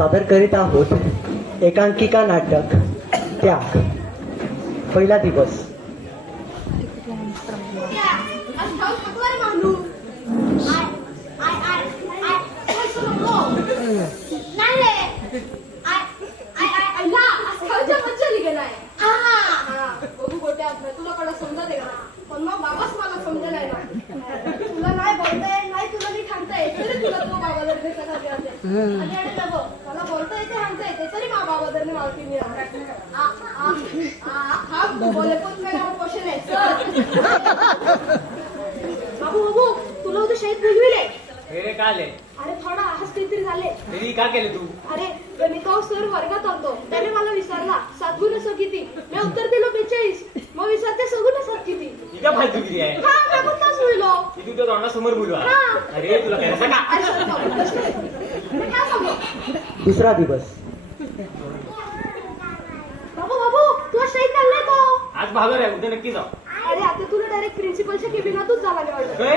सादर करीत आहोत एकांकिका नाटक त्याग. पहिला दिवस. तुला पण समजा दे पण मग बाबाच मला समजेल आहे ना. तुला नाही बोलताय नाही तुला मी सांगताय तरी तुला तो बाबा जर मला बोलता येते सांगता येते तरी मा बाबा जर मालकी मी बोले पण क्वेश्चन आहे सर. बाबू बाबू तुला उद्या शाळेत बोलविले. हे का आले? अरे थोडा हस्ती झाले. तरी का केले तू? अरे गणिताव सर वर्गात आणतो त्याने मला विचारला 7 गुण असं किती. मी उत्तर दिलो 42. मग विचारते सगुण असं किती. इका फालतू किती आहे? हा मी पण तास बोललो. तू त्या तोंडासमोर बोलवा. अरे तुला काय सांगा? अरे सर बाबू काय सांगू. दुसरा दिवस. बाबू बाबू तू आज शाळेत चाललाय तो. आज भागर आहे उद्या नक्की जाऊ. अरे आता तुला डायरेक्ट प्रिन्सिपलच्या केबिनातच झाला निवडलं. काय?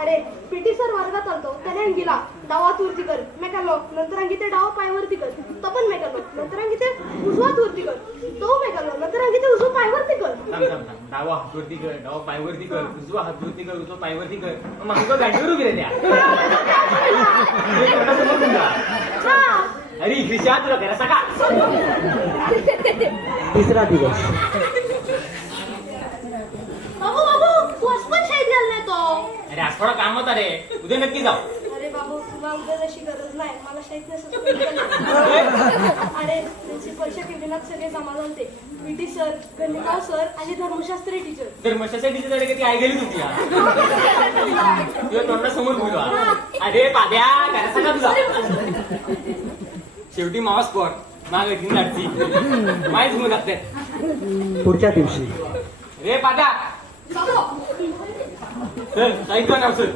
अरे पीटी सर वर्गात आलतो त्याने अंगीला डावात वरती कर मी करलो नंतर अंगीते डावा पायवरती कर तो पण मी करलो नंतर अंगीते उजवात वरती कर तो मी करलो नंतर अंगीते उजवा पायवरती कर. डावा हातवरती कर डावा पायवरती कर उजवा हातवरती कर उजवा पायवरती कर मग तुला गाडीवर उभी राहत्या. तोंडासमोर बोलवा. अरे ख्रिशा तुला काय सांगा. तिसरा दिवस. बाबू बाबू तू आज पण शाळेत गेला नाही तो. अरे आज थोडा काम होता रे उद्या नक्की जाऊ. अरे बाबू तुला उद्या जशी गरज नाही मला शाळेत नसत. अरे प्रिन्सिपलच्या केबिनात सगळे जमा झालते. पीटी सर गणिताव सर आणि धर्मशास्त्री टीचर. धर्मशास्त्री टीचर कधी आई गेली तुझी तुझ्या तोंडासमोर बोलवा. अरे पाद्या काय सांगा तुला. शेवटी मावास पण माग घेऊन लागती माहीच होऊन लागते. पुढच्या दिवशी. रे पाद्या चल साहित्य नाव सर.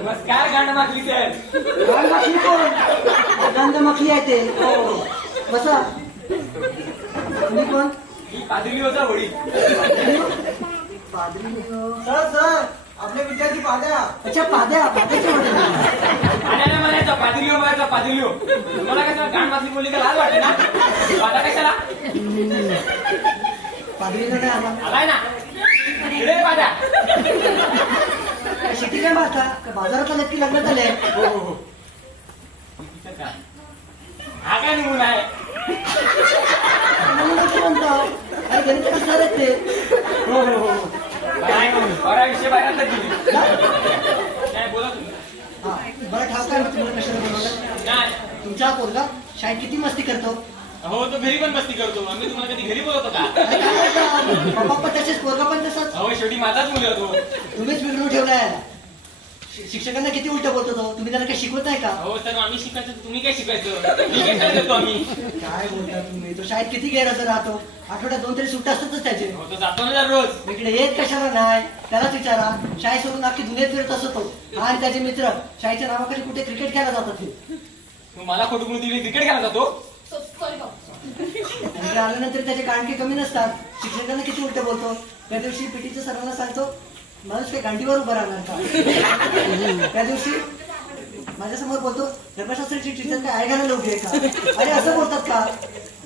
नमस्कार गांडमाखली सर. गांडमाखली कोण? गांडमाखली आहे ते. बसा. तुम्ही कोण? ही पादरी होता वडील. सर सर आपले विद्यार्थी पाद्या. अच्छा पाद्या पाद्याचे पाद्याने म्हणायचं पादरी म्हणायचं पादरी. तुम्हाला कसं गांडमाखली बोलली का लाज वाटते ना. पादा कशाला पादरीला काय आला? आलाय ना. रे पाद्या शेती काय मारता बाजारात नक्की लग्न झाले. हो हो हो. हा काय निघून आहे. म्हणतो अरे गणित कसं आहेत ते. हो हो हो. बरा विषय बाहेर काय बोला तुम्ही. हा बरं ठाव काय तुम्हाला कशाला बोलवलं. नाही तुमचा पोरगा शाळेत किती मस्ती करतो. हो तो घरी पण मस्ती करतो. आम्ही तुम्हाला कधी घरी बोलवतो का. अरे काय बोलता? पप्पा पण तसेच पोरगा पण तसाच. अहो शेवटी माझाच मुलगा तो. तुम्हीच बिघडून ठेवलाय. शिक्षकांना किती उलट बोलतो तो. तुम्ही त्याला काही शिकवत नाही का. हो तर आम्ही शिकायचं तुम्ही काय शिकायचं. मी काय करतो आम्ही. काय बोलता तुम्ही. तो शाळेत किती गैरहजर राहतो. आठवड्यात 2 तरी सुट्ट्या असतातच त्याचे. हो तो जातो ना रोज. इकडे येत कशाला नाही त्यालाच विचारा. शाळेत सोडून अख्खी दुनियेत फिरत असतो तो. आणि त्याचे मित्र शाळेच्या नावाखाली कुठे क्रिकेट खेळायला जातात ते. मग मला खोटं बोलून तिथे क्रिकेट खेळायला जातो. इकडे आल्यानंतर त्याचे कानके कमी नसतात. शिक्षकांना किती उलट बोलतो. त्या दिवशी पीटीच्या सरांना सांगतो माणूस काही गांडीवर उभं राहणार का. त्या दिवशी माझ्यासमोर बोलतो धर्मशास्त्राची टीचर काय आय घालायला उभी आहे का. अरे असं बोलतात का.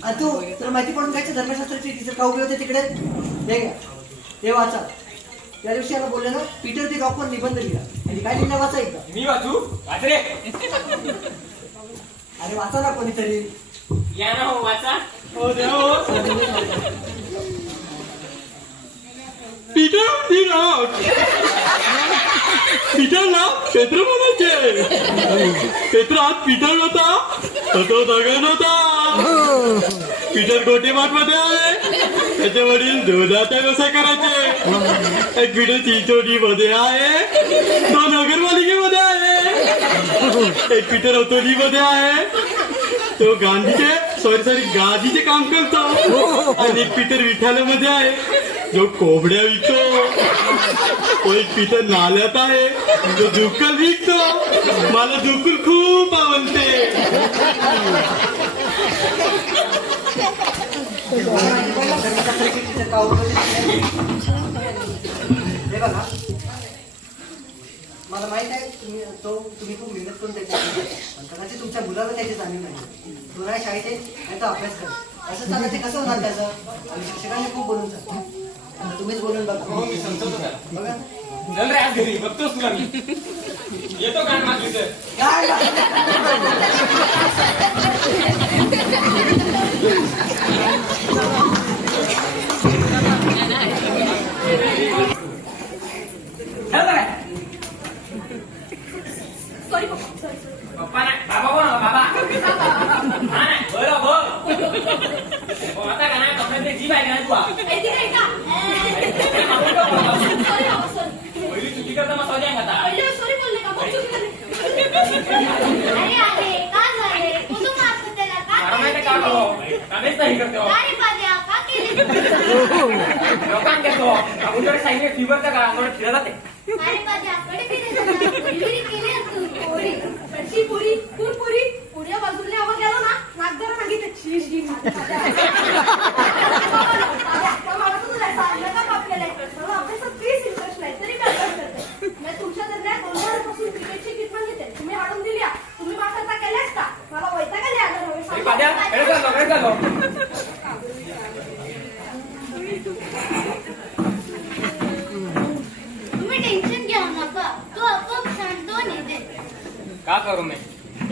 आणि तू तुला माहिती पडून काय धर्मशास्त्राची टीचर का उभी होते तिकडे. हे घ्या हे वाचा. त्या दिवशी याला बोलले ना पीटर दी रॉकवर निबंध लिहा. आणि काय लिहिलं वाचा एकदा. मी वाचू वाच रे. अरे वाचा ना कोणीतरी. या ना हो वाचा. हो दे हो. पीटर दी रॉक. पीटरला पेत्र म्हणायचे. पेत्रात पीटर होता तो दगड होता. पीटर गोटेमाट मध्ये आहे. त्याचे वडील दुधाचा व्यवसाय करायचे. एक पीटर चिंचोडी मध्ये आहे. तो नगरपालिकेमध्ये आहे. एक पीटर अतोली मध्ये आहे. तो गादीचे काम करतो. आणि एक पीटर विठाल्यामध्ये आहे जो कोंबड्या विकतो. एक पीटर नाल्यात आहे जो दुक्कल विकतो. मला दुक्कल खूप आवडते. टीचर का आवडते हे बघा, मला माहित आहे तुम्ही खूप मेहनत करून त्याची पण कदाचित तुमच्या मुलाला त्याची जाणीव नाही. तो नाही शाळेत येईल आणि तो अभ्यास कर, असं चाललं ते कसं होणार त्याचं? आणि शिक्षकांनी खूप बोलून चालतं. आता तुम्हीच बोलून बघा. हो मी समजतो त्याला. बघा चल रे आज घरी बघतोस तुला मी येतो गाण मागली तर काय सॉरी पप्पा, सॉरी. पप्पा नाही बाबा बोल ना, बाबा हा नाही बरं बोल आता का नाही पप्पा जीव आहे का नाही तुला ऐकते काय का? सॉरी बाबा, सॉरी. पहिली चुकी करता मग सॉरी आता पहिले सॉरी बोलले का? मग चुकी झाली. अरे अरे का झाले कुठून मारतो त्याला का मला माहिती का करो कामेच नाही करते हो. अरे पाद्या का केली लोकांना घेतो आपण सांगितलं फीवरचा का आम्हाला फिरत जाते अरे पाद्या कडे केली केली तू पोरी, कशी पुरी, पुरी, पुढच्या बाजूने आपण गेलो ना, नाक जरा सांगितलं, शी, शी, माझ्या. मला तुझं सांगलं का आपल्याला? मला अभ्यासात काहीच इंटरेस्ट नाही, तरी काय करते? मी तुमच्या दरम्यान 2 वर्षापासून क्रिकेटची ट्रीटमेंट घेते. तुम्ही हाडून दिली आ. तुम्ही मागचा केल्यास का? मला वैताग आली आता. कडे चाललो तुम्ही टेन्शन घेऊ नका तू आपोआप शांत होऊन येते का करू मी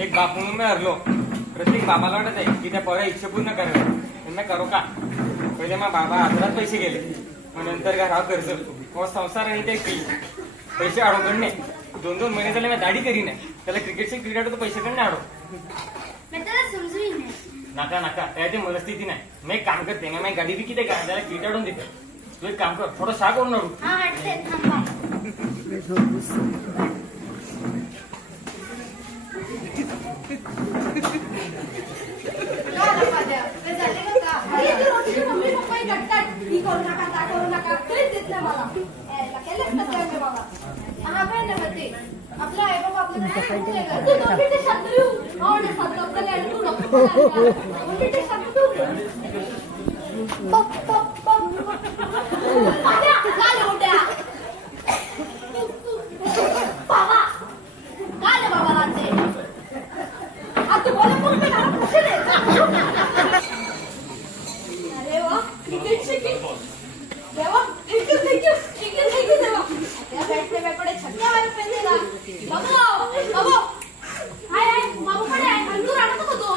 एक बाप म्हणून मी हरलो प्रत्येक बाबाला वाटत आहे की त्या पोरा इच्छा पूर्ण करावी मी करू का पहिले मग बाबा हातात पैसे गेले मग नंतर घरावर कर्ज मग संसार आणि ते फी पैसे अडवणे 2-2 महिने झाले मी दाढी करी नाही त्याला क्रिकेट तर पैसे कडे अडव मी त्याला समजून नाही नका नका त्या मनस्थिती नाही मी एक काम करते मी गाडी बी किती काय त्याला क्रिकेट अडून देते तू एक काम कर थोडं शाक करून अडू हा हटते थांबा काय पाद्या? ते झाले का का? अरे ती रोजची मम्मी पप्पाही कटतात. ही करू नका, ता करू नका. काहीच देत नाही मला. यायला केलंच कसं आहे बाबा? हा काय नाही म्हणते. आपला आई बाबा आपल्याला काय म्हणते का? तू 2 मिनिटं शांत येऊ. हो ना, शांत आपल्याला यायला तू नको बोलायला. 2 मिनिटं शांत येऊ. पप, पप, पप. पाद्या, काय उड्या? बाबा, काय बाबा राहते? आता बोला पण मी घरात बसेल आहे. अरे वा, क्रिकेट शिकेल. देवा, थँक्यू देवा. त्या बॅटकडे छक्का मारत पाहिजे ना. बाबू, हाय हाय, बाबू कडे आहे. अंदूर आणत होता तो.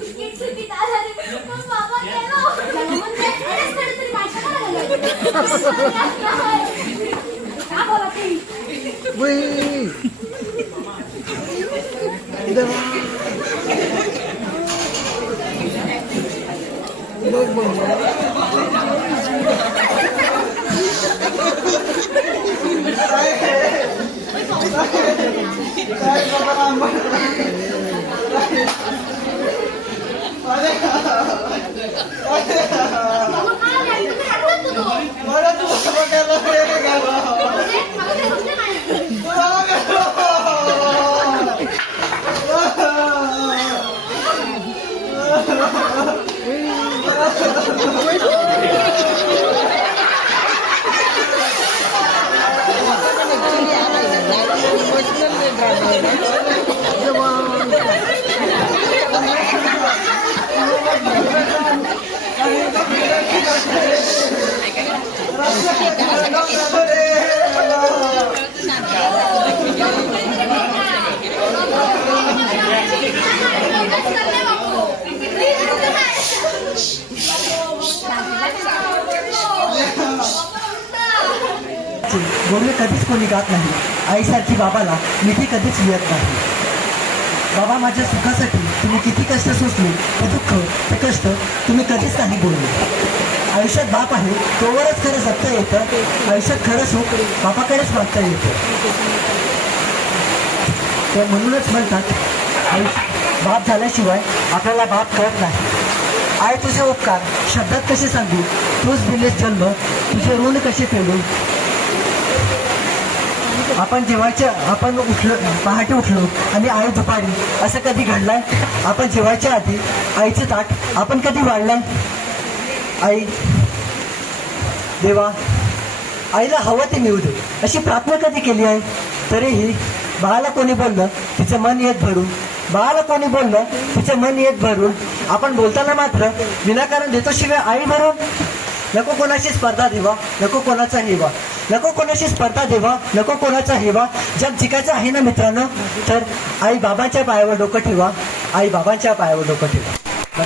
क्रिकेट शिकत आले पण बाबा गेलो म्हणजे अरेच तरी माणसाला घालायचं. का बोला ते? बाबा काय आहे? तुम्ही हाडलात तो. म्हणजे मला ते समजलं नाही. बोलणे कधीच कोणी गात नाही. आईसारखी बाबाला मिठी कधीच लिहत नाही. बाबा माझ्या सुखासाठी तुम्ही किती कष्ट सोसले ते दुःख ते कष्ट तुम्ही कधीच नाही बोलले. आयुष्यात बाप आहे तोवरच खरं जगता येतं. आयुष्यात खरं सुख बापाकडेच मागता येतं. तर म्हणूनच म्हणतात बाप झाल्याशिवाय आपल्याला बाप कळत नाही. आई तुझे उपकार शब्दात कसे सांगू तूच दिलेस जन्म तुझे ऋण कसे फेडू. आपण उठलो पहाटे उठलो आणि आई दुपारी असं कधी घडलंय. आपण जेवायच्या आधी आईचे ताट आपण कधी वाढलंय. आई देवा आईला हवं ते मिळू दे अशी प्रार्थना कधी केली आहे. तरीही बाळाला कोणी बोललं तिचं मन येत भरून, बाळाला कोणी बोललं तिचं मन येत भरून, आपण बोलताना मात्र विनाकारण देतो शिवाय आई भरून. नको कोणाची स्पर्धा देवा, नको कोणाचा हेवा, नको कोणाची स्पर्धा देवा, नको कोणाचा हेवा. जग जिकायचं आहे ना मित्रांनो, तर आई बाबांच्या पायावर डोकं ठेवा, आई बाबांच्या पायावर डोकं ठेवा.